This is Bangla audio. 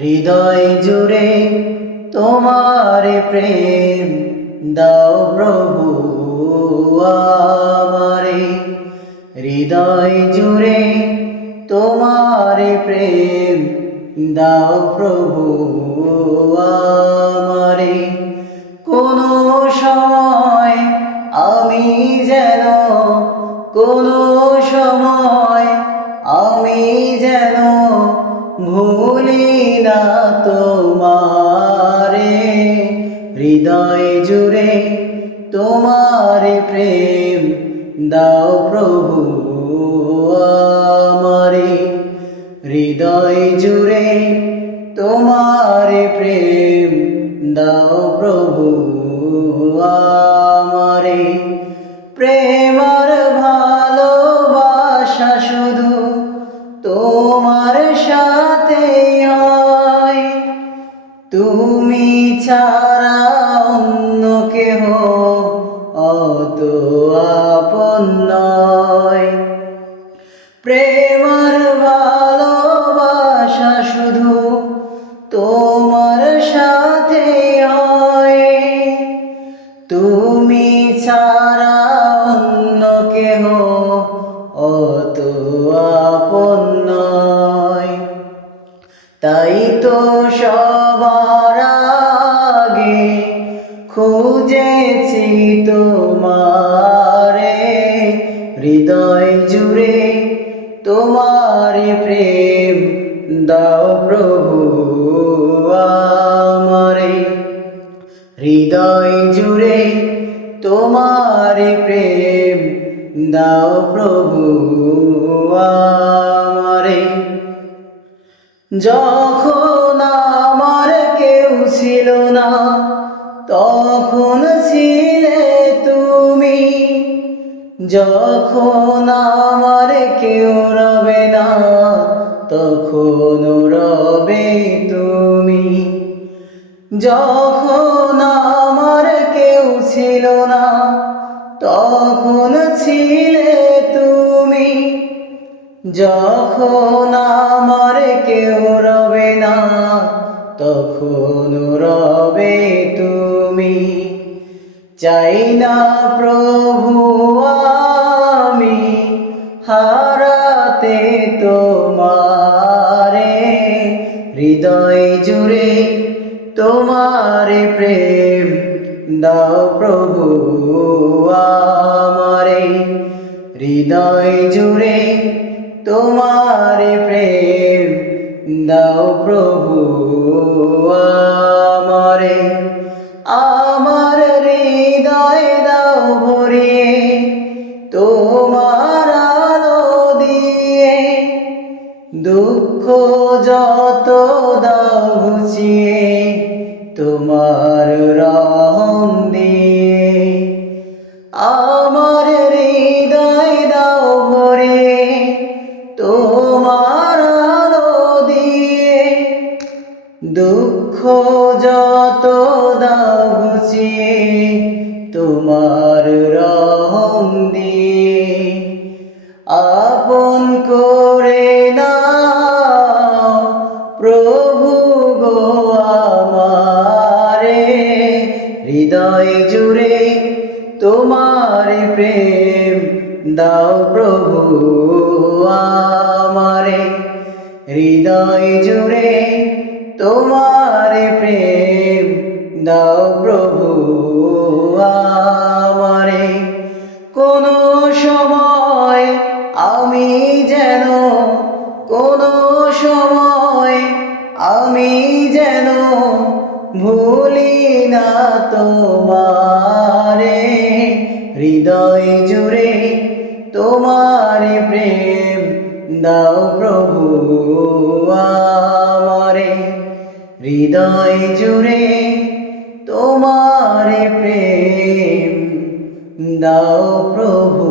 হৃদয় জুড়ে তোমার প্রেম দাও প্রভু আমারে। হৃদয় জুড়ে তোমার প্রেম দাও প্রভু আমারে। কোনো সময় আমি যেন কোনো সময় আমি যেন ভুলি না তোমারে। হৃদয় জুড়ে তোমার প্রেম দাও প্রভু আমারে। হৃদয় জুড়ে তোমার প্রেম দাও প্রভু আমারে। প্রেম আর ভালোবাসা শুধু তোমার সাথে হয়, তুমি ছাড়া অন্য কেহ অত আপন নয়। প্রেম আর ভালোবাসা শুধু তোমার সাথে হয়, তুমি ছাড়া অন্য কেহ অত আপন নয়। তাই তো সবার আগে খুঁজেছি তোমারে। হৃদয় জুড়ে তোমার প্রেম দাও প্রভু আমারে। হৃদয় জুড়ে তোমার প্রেম দাও প্রভু আমারে। যখন আমার কেউ ছিল না তখন ছিলে তুমি, যখন আমার কেউ রবে না তখন রবে তুমি। যখন আমার কেউ ছিল না তখন ছিলে তুমি, যখন আমার কেউ রবে না তখন রবে তুমি। চাই না প্রভু আমি হারাতে তোমারে। হৃদয় জুড়ে তোমার প্রেম দাও প্রভু আমারে। হৃদয় জুড়ে তোমার প্রেম দাও প্রভু আমারে। আমার হৃদয় দাও ভরিয়ে তোমার আলো দিয়ে, দুঃখ যত দাও ঘুচিয়ে তোমার রহম দিয়ে। আমার হৃদয় দাও ভরিয়ে তোমার আলো দিয়ে, দুঃখ যত দাও ঘুচিয়ে তোমার রহম দিয়ে। আপন করে নাও প্রভু গো আমারে। হৃদয় জুড়ে তোমার প্রেম দাও প্রভু আমারে। হৃদয় জুড়ে তোমার প্রেম দাও প্রভু আমারে। কোনো সময় আমি যেন কোনো সময় আমি যেন ভুলি না তোমারে। হৃদয় জুড়ে তোমার প্রেম দাও প্রভু আমারে। হৃদয় জুড়ে তোমার প্রেম দাও প্রভু।